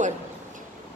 1,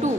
2,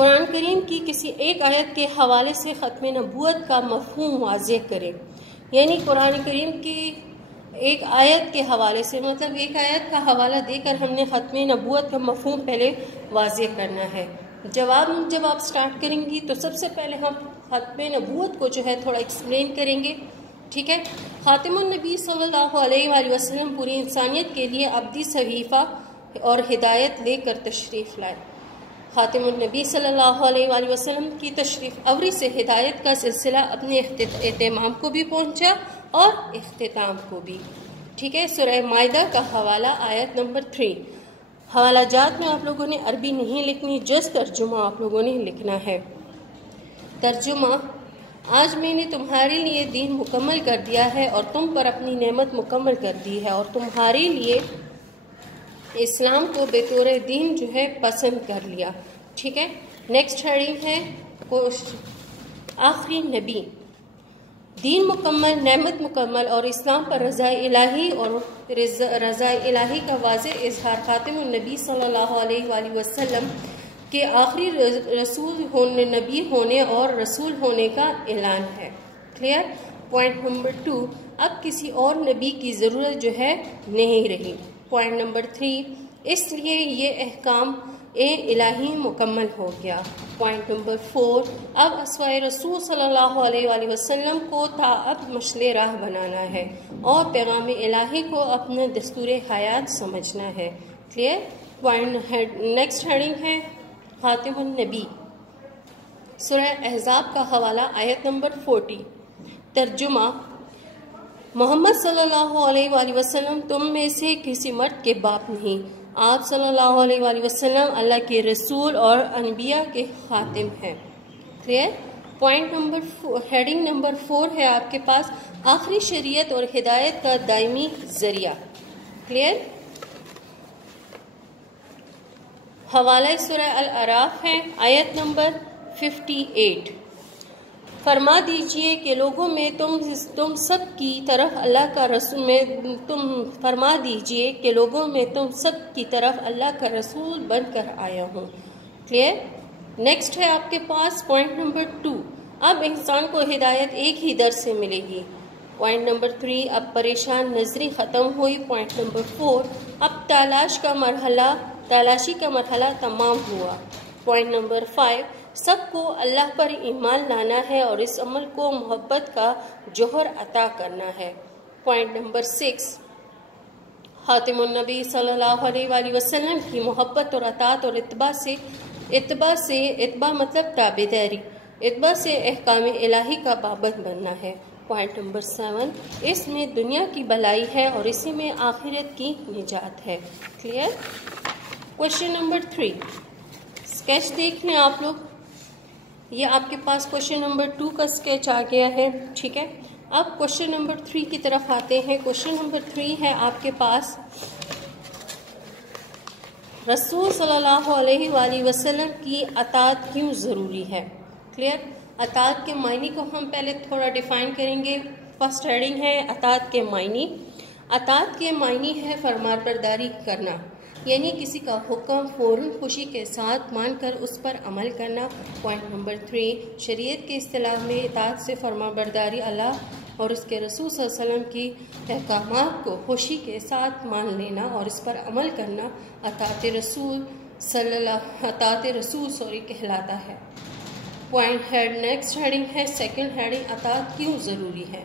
قرآن کریم کی کسی ایک آیت کے حوالے سے ختم نبوت کا مفہوم واضح کریں. یعنی قرآن کریم کی ایک آیت کے حوالے سے، مطلب ایک آیت کا حوالہ دے کر ہم نے ختم نبوت کا مفہوم پہلے واضح کرنا ہے. جواب جب آپ سٹارٹ کریں گی تو سب سے پہلے ہم ختم نبوت کو جو ہے تھوڑا ایکسپلین کریں گے. ٹھیک ہے. خاتم النبی صلی اللہ علیہ وآلہ وسلم پوری انسانیت کے لیے ابدی صحیفہ اور ہدایت لے کر تشریف لائے. خاتم النبی صلی اللہ علیہ وآلہ وسلم کی تشریف آوری سے ہدایت کا سلسلہ اپنے اہتمام کو بھی پہنچا اور اختتام کو بھی. ٹھیک ہے. سورہ مائدہ کا حوالہ آیت نمبر 3. حوالہ جات میں آپ لوگوں نے عربی نہیں لکھنی، جسٹ ترجمہ آپ لوگوں نے لکھنا ہے. ترجمہ: آج میں نے تمہارے لیے دین مکمل کر دیا ہے اور تم پر اپنی نعمت مکمل کر دی ہے اور تمہارے لیے اسلام کو بطور دین جو ہے پسند کر لیا. ٹھیک ہے. نیکسٹ ہیڈنگ ہے آخری نبی. دین مکمل، نعمت مکمل اور اسلام پر رضا الہی اور رضا الہی کا واضح اظہار خاتم النبی صلی اللہ علیہ وآلہ وسلم کے آخری رسول ہونے، نبی ہونے اور رسول ہونے کا اعلان ہے. کلیئر. پوائنٹ نمبر 2، اب کسی اور نبی کی ضرورت جو ہے نہیں رہی. پوائنٹ نمبر 3، اس لیے یہ احکام الہی مکمل ہو گیا. پوائنٹ نمبر 4، اب اسوائے رسول صلی اللہ علیہ وآلہ وسلم کو اب مشل راہ بنانا ہے اور پیغام الہی کو اپنا دستور حیات سمجھنا ہے. کلیئر. نیکسٹ ہیڈنگ ہے خاتم النبی. سورہ احزاب کا حوالہ آیت نمبر 40. ترجمہ: محمد صلی اللہ علیہ وآلہ وسلم تم میں سے کسی مرد کے باپ نہیں. آپ صلی اللہ علیہ وآلہ وسلم اللہ کے رسول اور انبیاء کے خاتم ہیں. Clear. Point number heading number 4 ہے آپ کے پاس آخری شریعت اور ہدایت کا دائمی ذریعہ. کلیئر. حوالہ سورہ الاعراف ہے آیت نمبر 58. فرما دیجئے کہ لوگوں میں تم سب کی طرف اللہ کا رسول فرما دیجئے کہ لوگوں میں تم سب کی طرف اللہ کا رسول بن کر آیا ہوں. کلیئر. نیکسٹ ہے آپ کے پاس پوائنٹ نمبر 2، اب انسان کو ہدایت ایک ہی در سے ملے گی. پوائنٹ نمبر 3، اب پریشان نظری ختم ہوئی. پوائنٹ نمبر 4، اب تلاشی کا مرحلہ تمام ہوا. پوائنٹ نمبر 5، سب کو اللہ پر ایمان لانا ہے اور اس عمل کو محبت کا جوہر عطا کرنا ہے. پوائنٹ نمبر 6، خاتم النبی صلی اللہ علیہ وآلہ وسلم کی محبت اور اطاعت اور اتباع مطلب تابعداری، اتباع سے احکام الہی کا پابند بننا ہے. پوائنٹ نمبر 7، اس میں دنیا کی بھلائی ہے اور اسی میں آخرت کی نجات ہے. کلیئر. کوشچن نمبر 3، اسکیچ دیکھ لیں آپ لوگ. یہ آپ کے پاس کوشچن نمبر 2 کا اسکیچ آ گیا ہے. ٹھیک ہے. اب کوشچن نمبر 3 کی طرف آتے ہیں. کوشچن نمبر 3 ہے آپ کے پاس رسول صلی اللہ علیہ وآلہ وسلم کی اطاعت کیوں ضروری ہے. کلیئر. اطاعت کے معنی کو ہم پہلے تھوڑا ڈیفائن کریں گے. فرسٹ ہیڈنگ ہے اطاعت کے معنی. اطاعت کے معنی ہے فرمانبرداری کرنا، یعنی کسی کا حکم فوراً خوشی کے ساتھ مان کر اس پر عمل کرنا. پوائنٹ نمبر 3، شریعت کے اصطلاح میں اطاعت سے فرمانبرداری اللہ اور اس کے رسول صلی اللہ علیہ وسلم کی احکامات کو خوشی کے ساتھ مان لینا اور اس پر عمل کرنا اطاعت رسول کہلاتا ہے. نیکسٹ ہیڈنگ ہے سیکنڈ ہیڈنگ اطاعت کیوں ضروری ہے.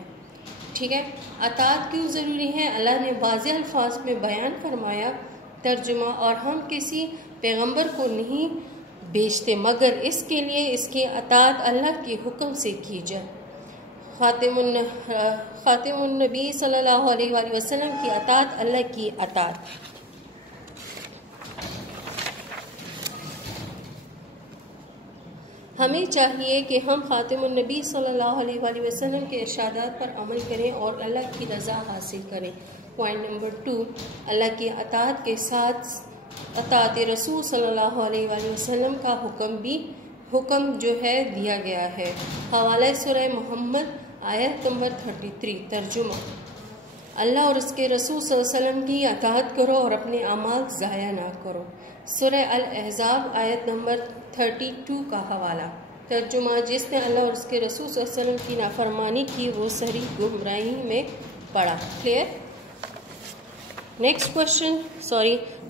ٹھیک ہے. اطاعت کیوں ضروری ہے، اللہ نے واضح الفاظ میں بیان فرمایا. ترجمہ: اور ہم کسی پیغمبر کو نہیں بھیجتے مگر اس کے لیے اس کی اطاعت اللہ کے حکم سے کی جائے. خاتم النبی صلی اللہ علیہ وآلہ وسلم کی اطاعت اللہ کی اطاعت. ہمیں چاہیے کہ ہم خاتم النبی صلی اللہ علیہ وآلہ وسلم کے ارشادات پر عمل کریں اور اللہ کی رضا حاصل کریں. پوائنٹ نمبر 2، اللہ کی اطاعت کے ساتھ اطاعت رسول صلی اللہ علیہ وآلہ وسلم کا حکم جو ہے دیا گیا ہے. حوالہ سورہ محمد آیت نمبر 33. ترجمہ: اللہ اور اس کے رسول صلی اللہ علیہ وسلم کی اطاعت کرو اور اپنے اعمال ضائع نہ کرو. سورہ الاحزاب آیت نمبر 32 کا حوالہ۔ ترجمہ: جس نے اللہ اور اس کے رسول صلی اللہ علیہ وسلم کی نافرمانی کی وہ صریح گمراہی میں پڑا۔ کلیئر؟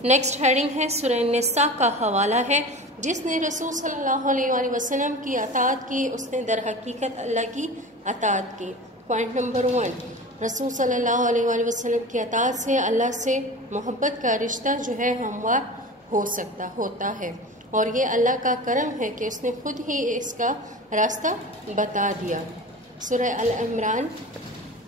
نیکسٹ ہیڈنگ ہے سورہ نساء کا حوالہ ہے۔ جس نے رسول صلی اللہ علیہ وآلہ وسلم کی اطاعت کی اس نے در حقیقت اللہ کی اطاعت کی۔ پوائنٹ نمبر 1، رسول صلی اللہ علیہ وآلہ وسلم کی اطاعت سے اللہ سے محبت کا رشتہ جو ہے ہموار ہوتا ہے، اور یہ اللہ کا کرم ہے کہ اس نے خود ہی اس کا راستہ بتا دیا۔ سورہ العمران۔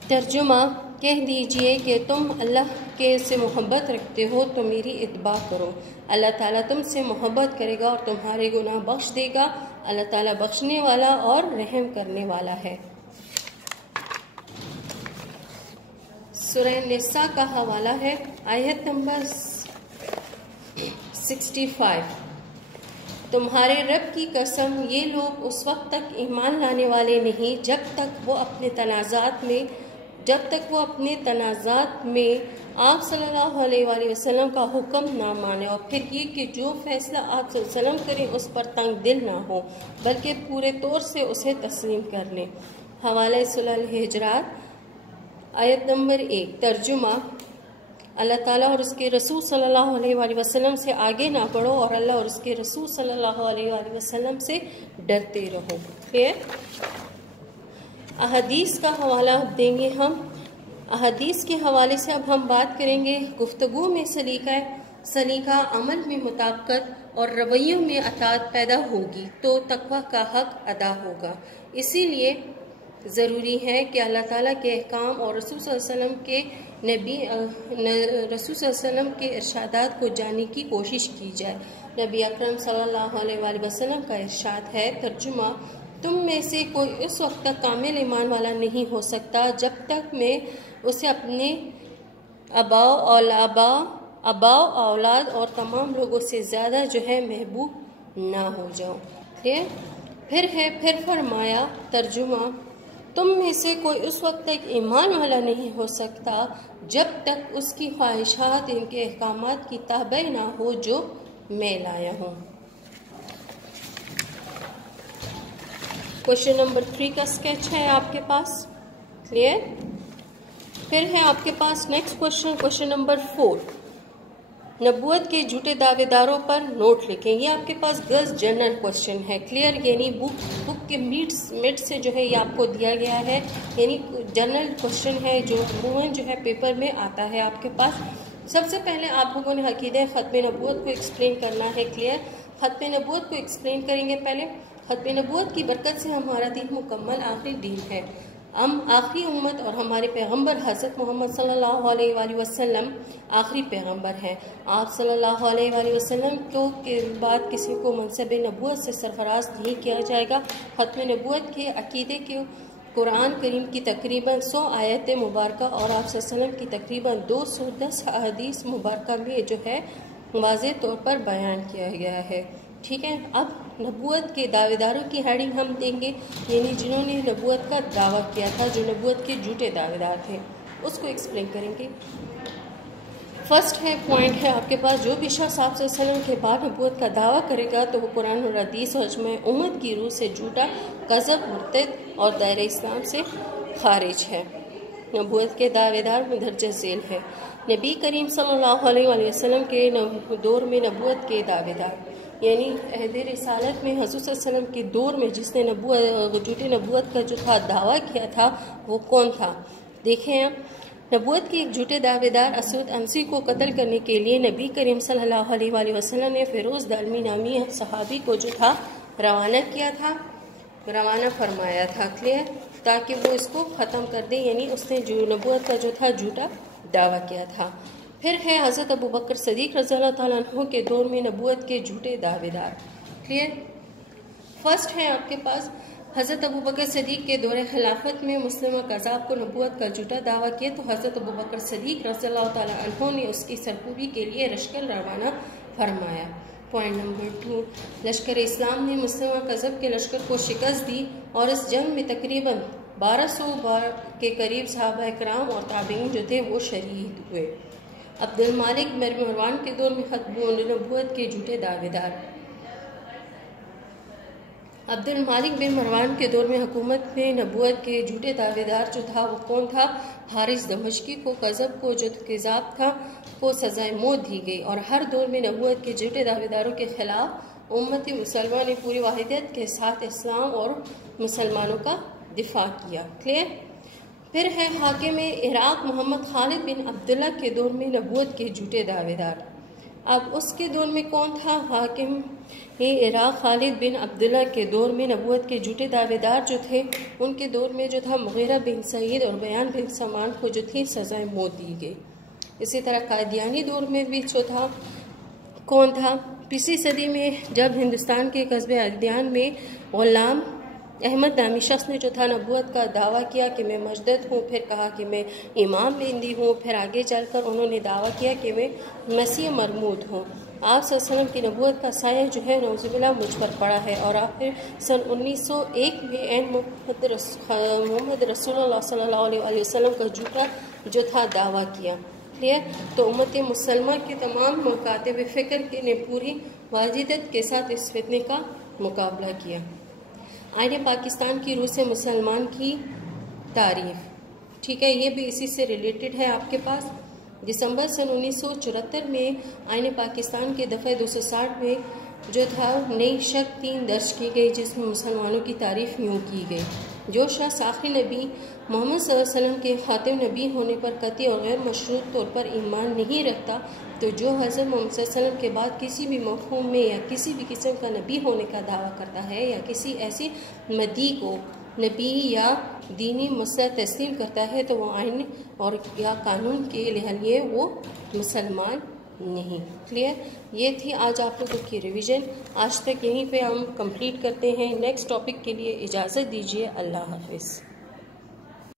ترجمہ: کہہ دیجئے کہ تم اللہ کے سے محبت رکھتے ہو تو میری اتباع کرو، اللہ تعالیٰ تم سے محبت کرے گا اور تمہارے گناہ بخش دے گا، اللہ تعالیٰ بخشنے والا اور رحم کرنے والا ہے۔ سورہ نساء کا حوالہ ہے، آیت نمبر 65۔ تمہارے رب کی قسم یہ لوگ اس وقت تک ایمان لانے والے نہیں جب تک وہ اپنے تنازعات میں آپ صلی اللہ علیہ وآلہ وسلم کا حکم نہ مانے، اور پھر یہ کہ جو فیصلہ آپ صلی اللہ علیہ وسلم کریں اس پر تنگ دل نہ ہو بلکہ پورے طور سے اسے تسلیم کر لیں۔ حوالہ سورہ الحجرات آیت نمبر 1۔ ترجمہ: اللہ تعالیٰ اور اس کے رسول صلی اللہ علیہ وآلہ وسلم سے آگے نہ بڑھو اور اللہ اور اس کے رسول صلی اللہ علیہ وآلہ وسلم سے ڈرتے رہو۔ احادیث کا حوالہ دیں گے ہم۔ احادیث کے حوالے سے اب ہم بات کریں گے۔ گفتگو میں سلیقہ، عمل میں مطابقت اور رویوں میں اطاعت پیدا ہوگی تو تقویٰ کا حق ادا ہوگا۔ اسی لیے ضروری ہے کہ اللہ تعالیٰ کے احکام اور رسول صلی اللہ علیہ وسلم کے ارشادات کو جاننے کی کوشش کی جائے۔ نبی اکرم صلی اللہ علیہ وآلہ وسلم کا ارشاد ہے۔ ترجمہ: تم میں سے کوئی اس وقت تک کامل ایمان والا نہیں ہو سکتا جب تک میں اسے اپنے آباء اولاد اور تمام لوگوں سے زیادہ جو ہے محبوب نہ ہو جاؤں۔ پھر فرمایا۔ ترجمہ: تم میں سے کوئی اس وقت تک ایمان والا نہیں ہو سکتا جب تک اس کی خواہشات ان کے احکامات کی تابع نہ ہو جو میں لایا ہوں۔ کوشچن نمبر 3 کا سکیچ ہے آپ کے پاس۔ کلیئر؟ پھر ہے آپ کے پاس نیکسٹ کوشچن نمبر 4۔ نبوت کے جھوٹے دعوے داروں پر نوٹ لکھیں۔ یہ آپ کے پاس گرلز جنرل کوشچن ہے۔ کلیئر؟ یعنی بک کے میٹ سے جو ہے یہ آپ کو دیا گیا ہے، یعنی جنرل کوشچن ہے جو عموماً جو ہے پیپر میں آتا ہے آپ کے پاس۔ سب سے پہلے آپ لوگوں نے عقیدہ ختم نبوت کو ایکسپلین کرنا ہے۔ کلیئر؟ ختم نبوت کو ایکسپلین کریں گے پہلے۔ ختم نبوت کی برکت سے ہمارا دین مکمل آخری دین ہے، ہم آخری امت اور ہمارے پیغمبر حضرت محمد صلی اللہ علیہ وآلہ وسلم آخری پیغمبر ہیں۔ آپ صلی اللہ علیہ وآلہ وسلم کے بعد کسی کو منصب نبوت سے سرفراز نہیں کیا جائے گا۔ ختم نبوت کے عقیدے کے قرآن کریم کی تقریباً 100 آیت مبارکہ اور آپ صلی اللہ علیہ وسلم کی تقریباً 210 احادیث مبارکہ میں جو ہے واضح طور پر بیان کیا گیا ہے۔ ٹھیک ہے؟ اب نبوت کے دعوے داروں کی ہیڈنگ ہم دیں گے، یعنی جنہوں نے نبوت کا دعویٰ کیا تھا، جو نبوت کے جھوٹے دعوے دار تھے، اس کو ایکسپلین کریں گے۔ فرسٹ پوائنٹ ہے آپ کے پاس، جو بھی شخص آپ صلی اللہ علیہ وسلم کے بعد نبوت کا دعویٰ کرے گا تو وہ قرآن اور حدیث اور اجماع امت کی روح سے جھوٹا، کذب، مرتد اور دائرہ اسلام سے خارج ہے۔ نبوت کے دعوے دار مندرجہ ذیل ہے۔ نبی کریم صلی اللہ علیہ وآلہ وسلم کے دور میں نبوت کے دعوے دار، یعنی عہد رسالت میں حضور صلی اللہ علیہ وسلم کے دور میں جس نے جھوٹی نبوت کا جو تھا دعویٰ کیا تھا وہ کون تھا؟ دیکھیں آپ، نبوت کے ایک جھوٹے دعوے دار اسود انسی کو قتل کرنے کے لیے نبی کریم صلی اللہ علیہ وآلہ وسلم نے فیروز دالمی نامی صحابی کو جو تھا روانہ فرمایا تھا۔ کلیئر؟ تاکہ وہ اس کو ختم کر دے، یعنی اس نے جو نبوت کا جو تھا جھوٹا دعویٰ کیا تھا۔ پھر ہے حضرت ابوبکر صدیق رضی اللہ تعالیٰ عنہ کے دور میں نبوت کے جھوٹے دعوے دار۔ کلیئر؟ فرسٹ ہے آپ کے پاس، حضرت ابوبکر صدیق کے دور خلافت میں مسلمہ قذاب کو نبوت کا جھوٹا دعویٰ کیا تو حضرت ابوبکر صدیق رضی اللہ تعالیٰ عنہ نے اس کی سرکوبی کے لیے لشکر روانہ فرمایا۔ پوائنٹ نمبر 2، لشکر اسلام نے مسلمہ قذب کے لشکر کو شکست دی اور اس جنگ میں تقریباً 1200 کے قریب صحابہ کرام اور تابعین جو تھے وہ شہید ہوئے۔ عبد المالک بن مروان کے دور میں ختم نبوت کے جھوٹے دعوے دار۔ عبد المالک بن مروان کے دور میں حکومت میں نبوت کے جھوٹے دعوے دار جو تھا وہ کون تھا؟ حارث دمشقی کو کذب کو جو کذاب تھا کو سزائے موت دی گئی، اور ہر دور میں نبوت کے جھوٹے دعوے داروں کے خلاف امت مسلمہ نے پوری واحدیت کے ساتھ اسلام اور مسلمانوں کا دفاع کیا۔ کلیئر؟ پھر ہے حاکم عراق محمد خالد بن عبداللہ کے دور میں نبوت کے جھوٹے دعوے دار۔ اب اس کے دور میں کون تھا؟ حاکم عراق خالد بن عبداللہ کے دور میں نبوت کے جھوٹے دعوے دار جو تھے، ان کے دور میں جو تھا مغیرہ بن سعید اور بیان بن سمان کو جو تھی سزائے موت دی گئی۔ اسی طرح قادیانی دور میں بھی جو تھا کون تھا؟ 20ویں صدی میں جب ہندوستان کے قصبے قادیان میں غلام احمد نامی شخص نے جو تھا نبوت کا دعویٰ کیا کہ میں مجدد ہوں، پھر کہا کہ میں امام مہدی ہوں، پھر آگے چل کر انہوں نے دعویٰ کیا کہ میں مسیح مرمود ہوں۔ آپ صلی اللہ علیہ وسلم کی نبوت کا سایہ جو ہے نعوذ باللہ مجھ پر پڑا ہے، اور آخر سن 1901 میں محمد رسول اللہ صلی اللہ علیہ وسلم کا جھوٹا جو تھا دعویٰ کیا۔ تو امت مسلمہ کے تمام مکاتب فکر نے پوری واجدت کے ساتھ اس فتنے کا مقابلہ کیا۔ آئین پاکستان کی روح سے مسلمان کی تعریف، ٹھیک ہے، یہ بھی اسی سے ریلیٹڈ ہے آپ کے پاس۔ دسمبر سن 1974 میں آئین پاکستان کے دفعہ 260 میں جو تھا نئی شق 3 درج کی گئی، جس میں مسلمانوں کی تعریف یوں کی گئی: جو شخص آخری نبی محمد صلی اللہ علیہ وسلم کے خاتم نبی ہونے پر قطعی اور غیر مشروط طور پر ایمان نہیں رکھتا، تو جو حضرت محمد صلی اللہ علیہ وسلم کے بعد کسی بھی مفہوم میں یا کسی بھی قسم کا نبی ہونے کا دعویٰ کرتا ہے، یا کسی ایسی مدعی کو نبی یا دینی مسئلہ تسلیم کرتا ہے، تو وہ آئین اور یا قانون کے لیے وہ مسلمان نہیں۔ کلیئر؟ یہ تھی آج آپ لوگوں کی ریویژن۔ آج تک یہیں پہ ہم کمپلیٹ کرتے ہیں۔ نیکسٹ ٹاپک کے لیے اجازت دیجیے۔ اللہ حافظ۔